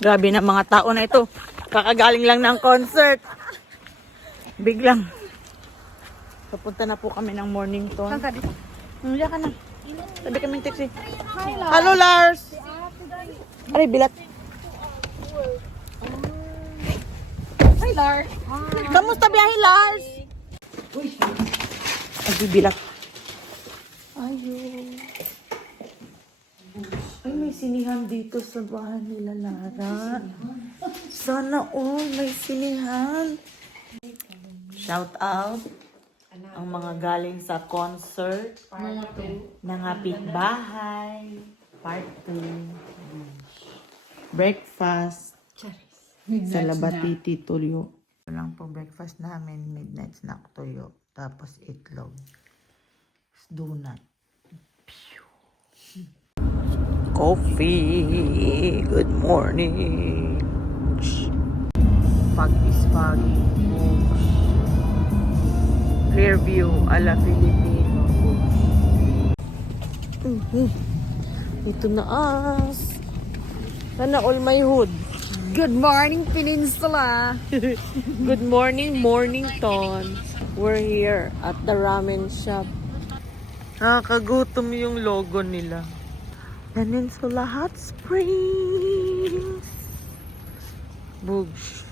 Grabe na mga tao na ito. Kakagaling lang ng concert. Biglang. Papunta na po kami ng Mornington. Diyan ka na. Sabi kaming taxi. Hello, Lars! Aray, bilat. Hi, Lars. Kamusta biyahe, Lars? Ay, bilat. Ayun. Ay, may sinihan dito sa bahay nila, Lara. Sana all may sinihan. Shout out ang mga galing sa concert ng Kapitbahay Part 2. Breakfast sa Labatiti Tuyo. Ito lang po breakfast namin, midnight snack tuyo. Tapos itlog. Donut. Coffee. Good morning. Fog is foggy. Clear view ala Filipino. Ito na as. Sana all my hood. Good morning, Peninsula. Good morning, Mornington. We're here at the ramen shop. Nakakagutom yung logo nila. Peninsula Hot Springs. Bugs.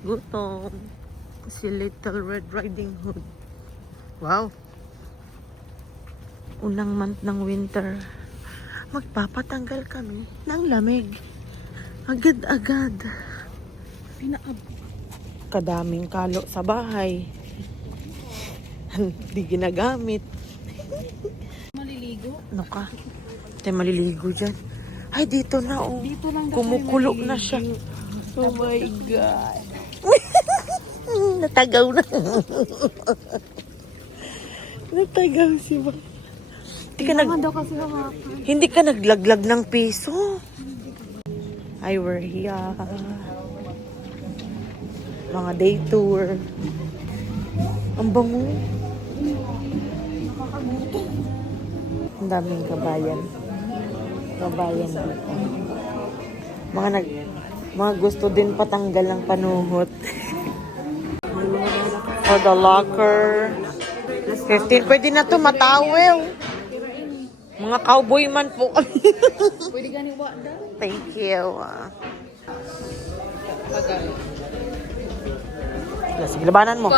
Gutom. Si Little Red Riding Hood. Wow. Unang month ng winter. Magpapatanggal kami ng lamig. Agad-agad. Kadaming kalo sa bahay. Hindi ginagamit. Maliligo? Ano ka? Tayo maliligo dyan. Ay, dito na oh. Dito lang daw Kumukulo tayo na siya. Oh my God. Natagaw na. Natagaw si Ba. Hindi ka naglaglag ng piso. Ay, we're here. Mga day tour. Ang bango. Ang daming kabayan. Kabayan dito. Mga gusto din patanggal ng panuhot. For the locker. 15. Pwede na to matawel. Mga cowboy man po. Pwede gani ba daw? Thank you. Sige, labanan mo.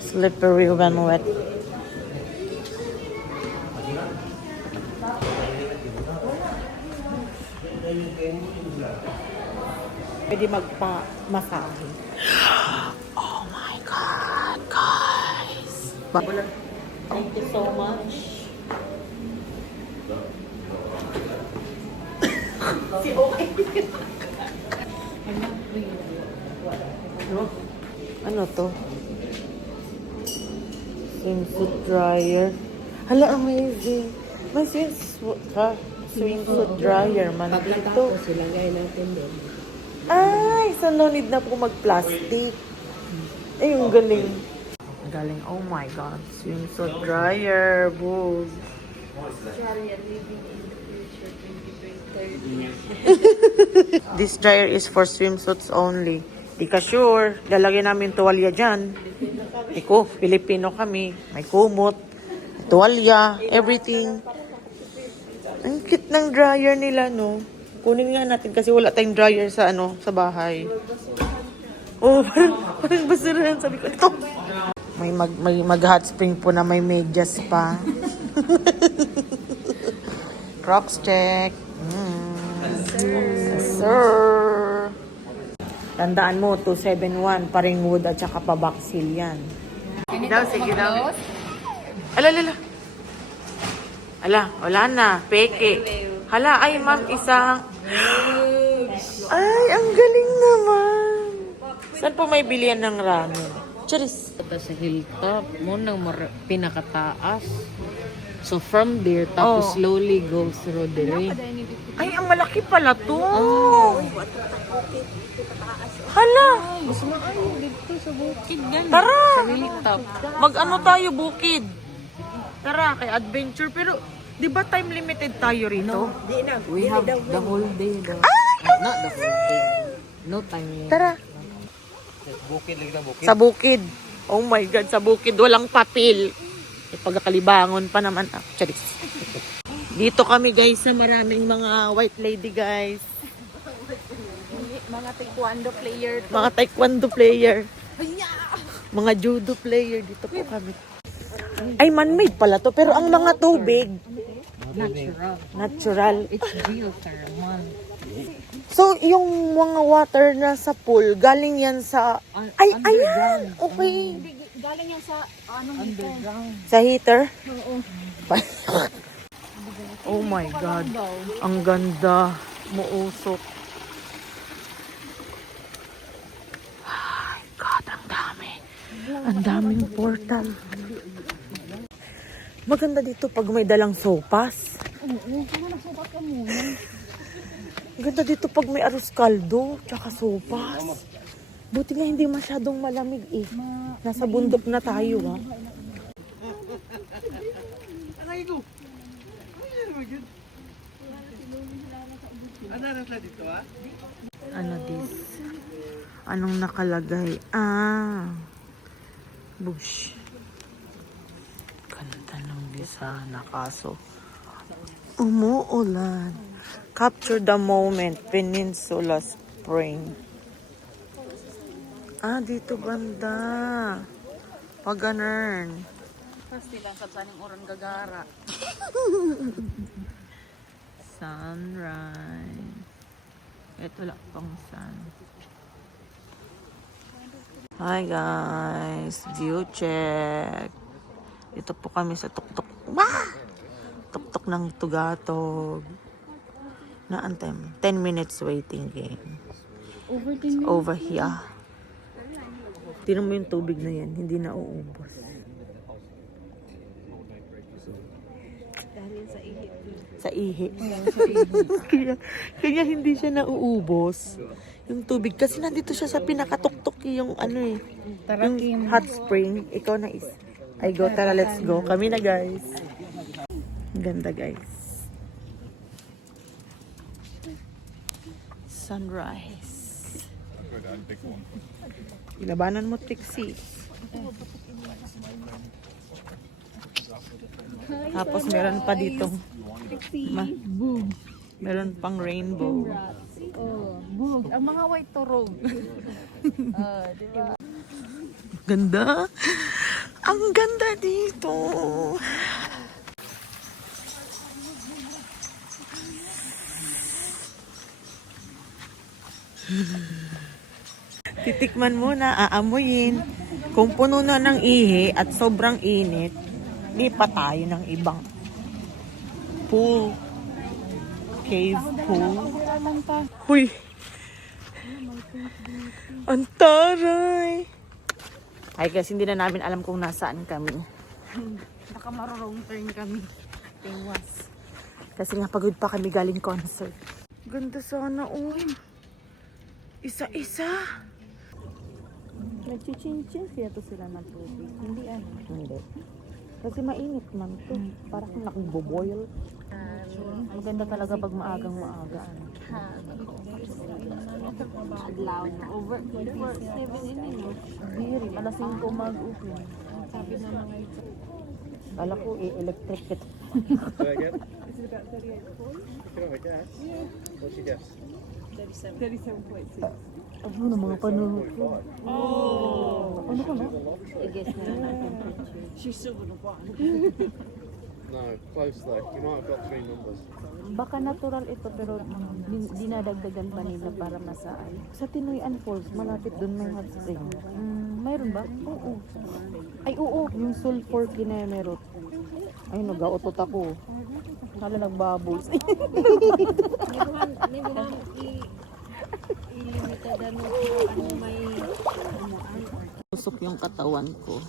Slippery when wet. Pwede magpa-massage. Oh my God, guys. Thank you so much. Si okay. Ano to? Swimsuit dryer. Hala, amazing. May swimsuit dryer man dito. Silagay natin doon. Ay, so no need na po mag-plastic. Ay, yung galing. Galing, oh my God. Swimsuit dryer, boob. This dryer is for swimsuits only. Di ka sure. Lalagyan namin tuwalya dyan. Iko, Pilipino kami. May kumot, may tuwalya, everything. Ang cute ng dryer nila, no? Kunin nga natin kasi wala tayong dryer sa sa bahay. Oh, parang basurahan. Sabi ko, ito. May mag hot spring po na may medyas pa. Crocs check. Yes, sir. Tandaan mo, 271, paring wood at saka pabaksil yan. Sige daw. Ala. Ala, wala na. Peke. Hala, ay ma'am, isang... Ay, ang galing naman. Saan po may bilihan ng ramen? Charis. Sa hilltop, munang pinakataas. So from there, tapos slowly go through the way. Ay, ang malaki pala to. Hala. Mas maayo dito sa bukid ganun. Tara. Sa hilltop. Mag-ano tayo bukid. Tara, kay adventure. Pero Di ba time limited tayo rito? We have the whole day though. Not the whole day. No time limit. Tara. Sa bukid. Oh my God, sa bukid. Walang papel. Pagkakalibangon pa naman. Charis. Dito kami guys sa maraming mga white lady guys. Mga taekwondo player. Mga taekwondo player. Mga judo player. Dito po kami. Ay, man-made pala to. Pero ang mga tubig, Natural. natural. It's geothermal. So, yung mga water na sa pool, galing yan sa... Ay, ayan! Okay. Galing yan sa Underground. Sa heater? Oo. Oh my God. Ang ganda. Muusok. Ay, God, ang dami. Ang daming portal. Maganda dito pag may dalang sopas. Ganda dito pag may arroz caldo, tsaka sopas. Buti nga hindi masyadong malamig eh. Nasa bundok na tayo ah. Ano this? Anong nakalagay? Bush. Ganda ng Bisana kaso umuulan. Capture the moment, Peninsula Spring. Dito banda. Pag-ganern. Pasti lang sa saning orang gagara. Sunrise. Ito lang pang sun. Hi guys, view check. Dito po kami sa tuktok. Tuktok ng Tugatog. Naantem, 10 minutes waiting game. Over 10 minutes. Over here. Tingnan mo yung tubig na yan, hindi na uubos. Sa ihi. kaya hindi siya nauubos. Yung tubig. Kasi nandito siya sa pinakatuktok yung ano eh. Yung hot spring. Ikaw na is. I go. Tara, let's go. Kami na guys. Ang ganda guys. Sunrise. Ilabanan mo, Trixie. Tapos meron pa ditong meron pang rainbow. Bug. Ang mga white turog. Diba? Ganda. Ang ganda dito. Titikman muna, aamuyin. Kung puno na ng ihi at sobrang init, lipat tayo ng ibang pool. Cave pool. Huy! Ang taray! Ay, kasi hindi na namin alam kung nasaan kami. Baka marurong turn kami. Tewas. Kasi nga pagod pa kami galing concert. Ganda sana, uy. Isa-isa. Nagchichinchin siya to sila ng tubig. Hindi Hindi. Kasi mainit man to. Parang nakagbo-boil. Maganda talaga pag maagang-maaga. Adlaw na. Over 7 in no? Diri, alas 5 mag-open. Sabi na mga ito. Kala ko electric it. Ano na mga panood ko? Ano ka na? I-guess na lang ang temperature. No, close though. You might have got 3 numbers. Baka natural ito pero dinadagdagan pa nila para masaay. Sa Tinoyan Falls, malapit doon may hot spring. Mayroon ba? Oo. Ay, oo. Yung sulfur kinemerot. Ay, nag-autot ako. Kala nagbubbles. Ilimitadan mo ano may Usok yung katawan ko.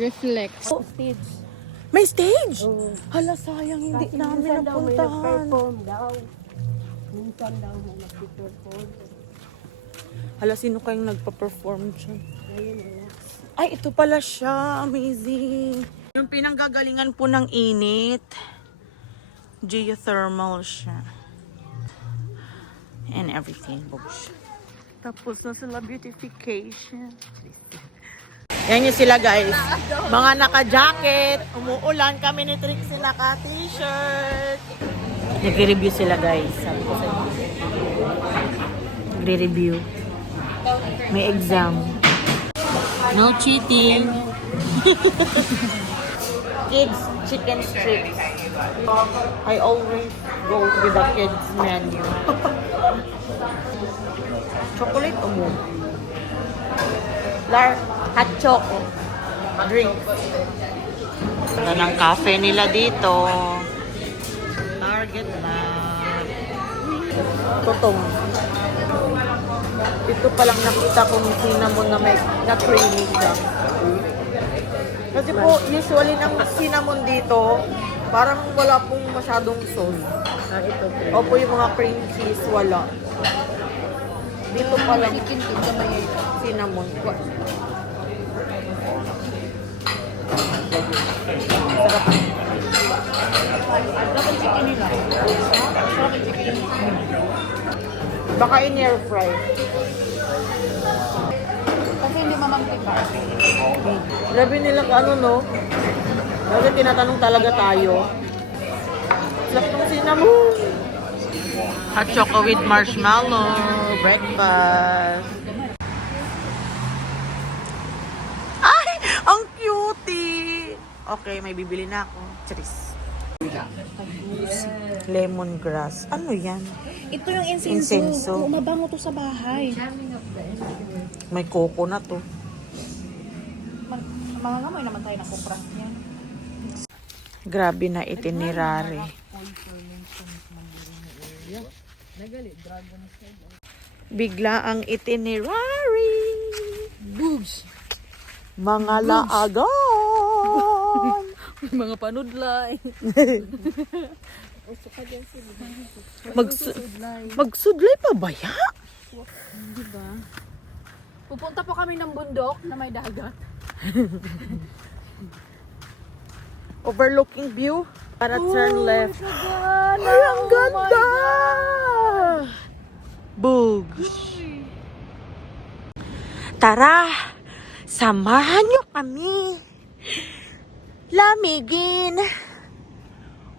Reflex. stage. May stage? Hala, sayang hindi namin napuntahan. Minsan lang ako nag-perform. Hala, sino kayong nagpa-perform dyan? Ayun, ayun. Ay, ito pala siya. Amazing. Yung pinanggagalingan po ng init. Geothermal siya. And everything. Books. Tapos na sila beautification. Yan yung sila guys. Mga naka-jacket. Umuulan kami ni Trixie naka-t-shirt. Nag-review sila guys. Sabi ko sa inyo. Nagre-review. May exam. No cheating. Kids chicken strips. I always go with the kids menu. Chocolate o mo? Hot choco. Drink. Ganda ng cafe nila dito. Target na. Totong. Ito palang nakita kong cinnamon na may na-creamy siya. Kasi po, usually ng cinnamon dito, parang wala pong masyadong sauce. Ito po. Opo, yung mga cream cheese, wala. Dito palang cinnamon. Sarap. Baka in-air fry. Kasi hindi mamangkipa. Grabe nila ano, no? Grabe tinatanong talaga tayo. Sarap ng cinnamon. Hot choco with marshmallow. Breakfast. Ay! Ang cutie! Okay, may bibili na ako. Charis. Lemongrass. Ano yan? Ito yung incenso. Incenso. Oo, mabango to sa bahay. May coconut to. Mga ngamoy naman tayo ng kupras niyan. Grabe na itinerary. Bigla ang itinerary. Boobs! Mga laagan. Mga panudlay. Magsudlay pa ba ya? Diba? Pupunta po kami ng bundok na may dagat. Overlooking view. Para turn left. Ay, Ay, ang ganda! Bugs. Tara, samahan niyo kami. Lamigin.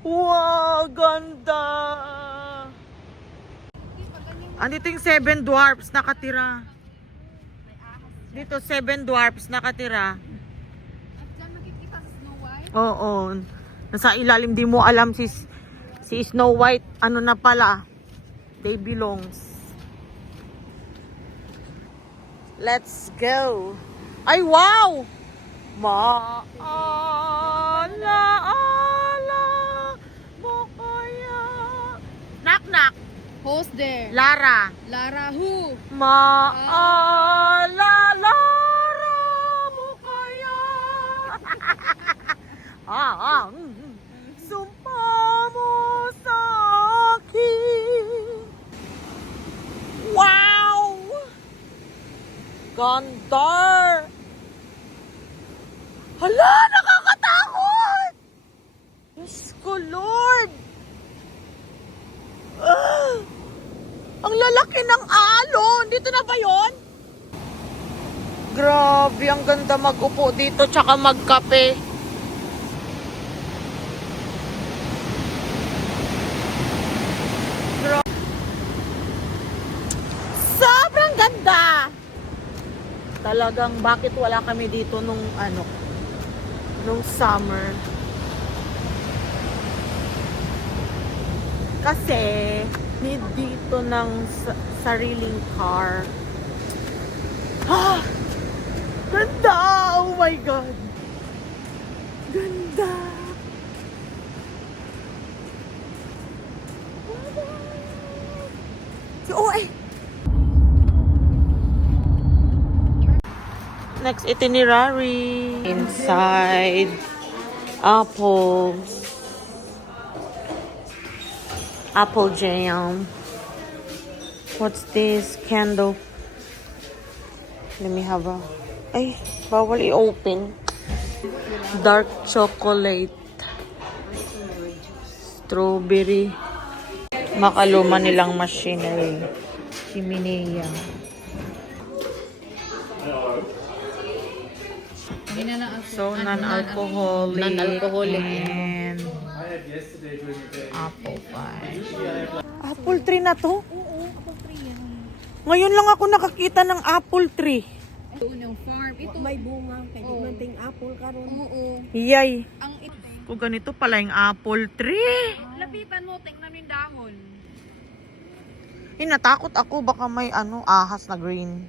Wow, ganda. Andito yung 7 dwarfs nakatira. Dito 7 dwarfs nakatira. Oo. Nasa ilalim, di mo alam si Snow White, ano na pala. They belongs. Let's go. Ay, wow! Maalaala mo kaya. Knock, knock. Who's there? Lara. Lara who? Maalala mo kaya. Sumpa mo sa akin. Wow! Ganda! Hala, nakakatakot! Diyos ko, Lord! Ang lalaki ng alon! Dito na ba yon? Grabe, ang ganda mag-upo dito tsaka magkape. Sobrang ganda! Talagang bakit wala kami dito nung summer? Kasi need dito ng sariling car. Ganda! Oh my God! Ganda! Next itinerary. Inside. Apples. Apple jam. What's this? Candle. Let me have a... Ay, bawal i-open. Dark chocolate. Strawberry. Makaluma nilang machinery. Chiminea. So, non-alcoholic. Non-alcoholic. And apple pie. Apple tree na to? Oo, apple tree yan. Ngayon lang ako nakakita ng apple tree. Doon yung farm. Ito. May bunga, kaya di man ting apple karon. Oo. Yay. Ang Kung ganito pala yung apple tree. lapitan mo, tingnan yung dahon. Natakot ako baka may ahas na green.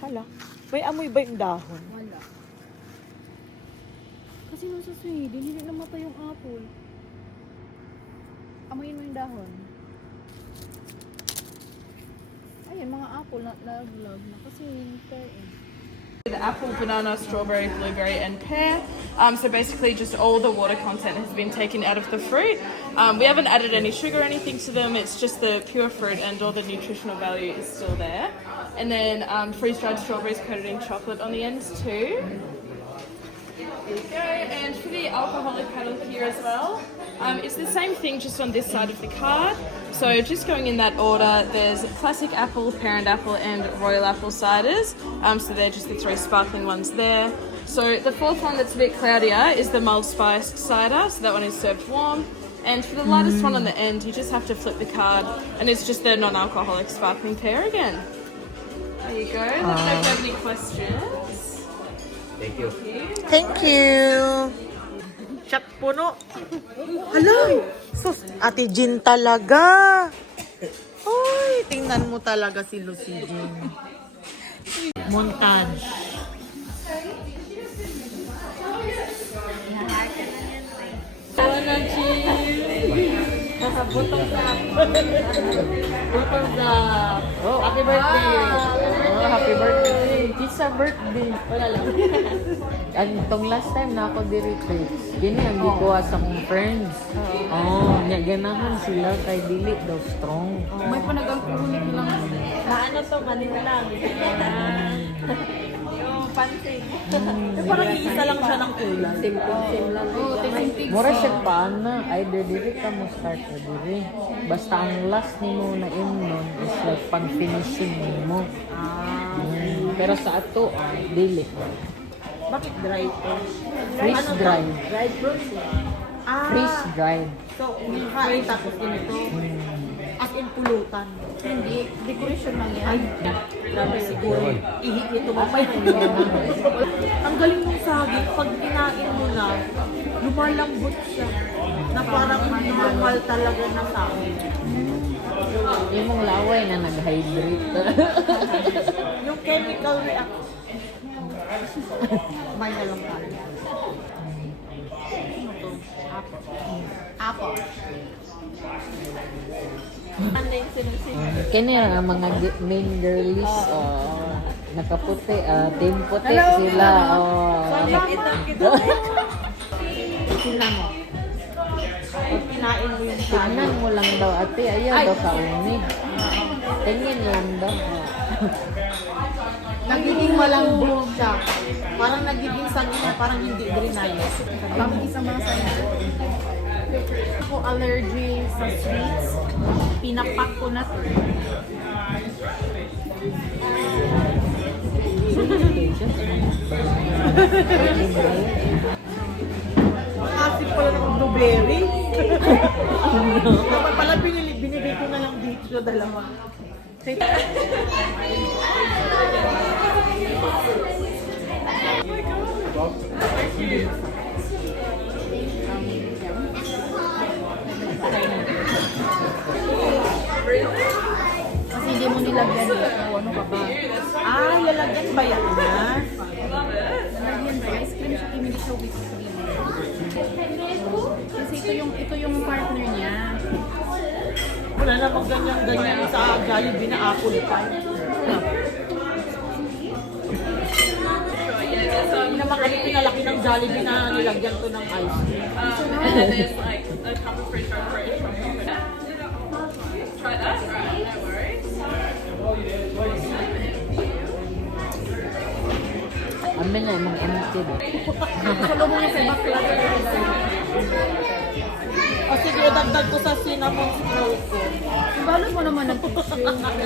Hala, may amoy ba yung dahon? Wala. Kasi nung sa Sweden, hindi namatay yung apple. Amoyin mo yung dahon. Ayun, mga apple na lag na kasi winter eh. The apple, banana, strawberry, blueberry, and pear. So basically, just all the water content has been taken out of the fruit. We haven't added any sugar or anything to them. It's just the pure fruit, and all the nutritional value is still there. And then freeze-dried strawberries coated in chocolate on the ends too. There you go. And for the alcoholic paddle here as well, it's the same thing just on this side of the card. So just going in that order, there's classic apple, parent apple, and royal apple ciders. So they're just the three sparkling ones there. So the fourth one that's a bit cloudier is the mulled spiced cider. So that one is served warm. And for the lightest one on the end, you just have to flip the card, and it's just the non-alcoholic sparkling pear again. There you go. Let me know if you have any questions. Thank you. Shot puno. Hello. Sus, Ate Jean talaga. Uy, tingnan mo talaga si Lucy Jean. Montage. Oh, happy birthday! Oh, happy birthday! Pizza birthday! Wala lang. Itong last time na ako di-retreat, yun ang gikuha sa kong friends. Oh, ganahan sila kay dili daw strong. May panag-alcoholic lang. Maano to, kanina lang. Yung pansin. Parang iisa lang siya ng kulay. Sim lang. Oo, tig-tig. Mura siya paana, either dili ka mo start o dili. Basta ang last ni mo na imnon is like pang-finishing mo. Pero sa ato, dili. Bakit dry to? Freeze dried. Dried fruit. Freeze dried. So, umihay tapos ganito. As in pulutan. Hindi, decoration lang yan. Grabe siguro. Ihit nito mamay. Ang galing ng saging, pag kinain mo na, lumalambot siya. Na parang normal talaga na saging. Yung mong laway na nag-hydrate. Yung chemical reaction. May na lang tayo. Apple. Ano yung sinusin? Kini ang mga main girlies, nakaputi, team puti sila. Ito. Sila mo. Pag kinain mo yung saging. Tignan mo lang daw, ate, ayaw daw sa uni. Tingin lang daw. Nagiging malambot siya. Parang nagiging saging na parang hindi grinayos. Kami isang mga sign. Ako allergy sa sweets. Pinapak ko na to. Asip pala ng blueberry. Dapat pala binigay ko na lang dito dalawa. Kasi hindi mo nilagyan dito. Ano ka ba? Lalagyan ba yan na? Nilagyan ba? Ice cream siya, hindi siya whipped cream. Kasi ito yung partner niya. Wala namang ganyan sa Jollibee na apple pie. Hindi naman kami pinalaki ng Jollibee na nilagyan to ng ice cream. And then there's like a cup of freeze-dried chocolate. Try that? Alright, no worries. Amin na, mga empty ba? Salubong niya sa bakla. O sige, dagdag ko sa cinnamon scroll ko. Balot mo naman ang tissue.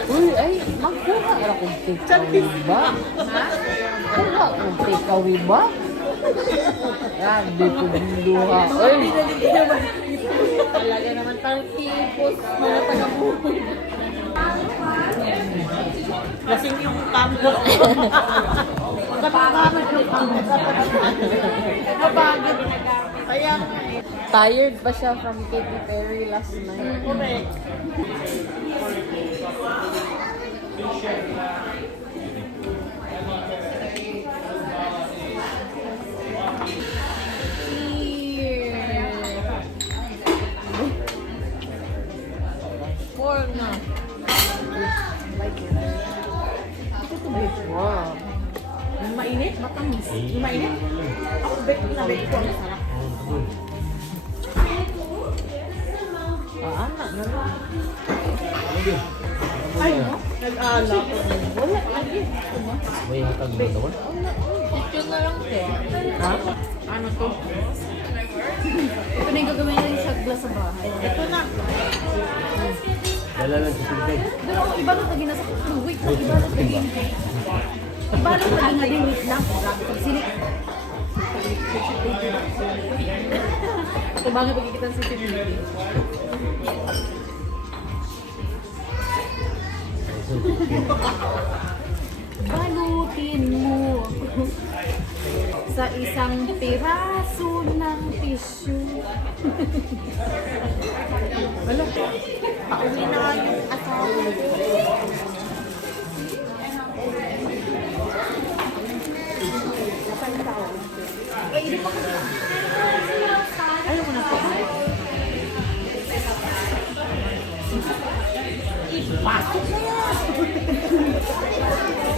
Uy, ay, magkuha ka kung takeaway ba? Kuha kung takeaway ba? Yan, di ko binduha. Uy, Talaga naman parang tipos mga taga-buhay. Lasing yung camera. Kapagod yung camera. Kapagod. Kaya nga eh. tired pa siya from Katy Perry last night. Correct. Four na. Wow. Yung mainit, matamis. Yung mainit, ako bake na bake ko. Masarap. Anak na lang. Ay, no? Nag-ala ko. Wala lagi. May hatag na naman? Ito na lang siya. Ha? Ano to? Ito na yung gagawin natin sa glass sa bahay. Ito na. Dala lang sa tubig. Pero ako ibalot lagi nasa wait lang, ibalot lagi. Ibalot lagi nga din, wait lang. Grabe pag sinik. Ito bagay pagkikita sa sensitivity. Balutin mo sa isang piraso ng tissue. Wala. Pauwi na nga yung asawa ko. Ayaw mo na po. Ipasok na yan.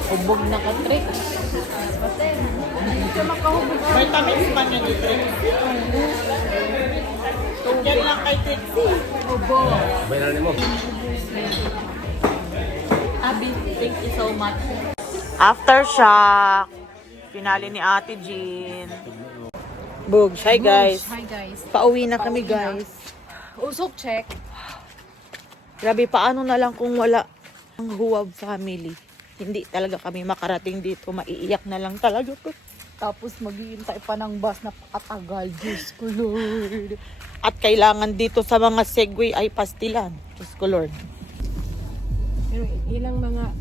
Ubog na ka trick. Vitamins man yan ito. Yan lang kay Trixie. Obo. Bayaran mo. Abby, thank you so much. Aftershock. Finale ni Ate Jean. Bugs. Hi guys. Hi guys. Pauwi na kami guys. Usok check. Grabe, paano na lang kung wala ang Huwab family. Hindi talaga kami makarating dito. Maiiyak na lang talaga ko. Tapos maghihintay pa ng bus na pakatagal. Diyos ko Lord. At kailangan dito sa mga Segway ay pastilan. Diyos ko Lord. Pero ilang mga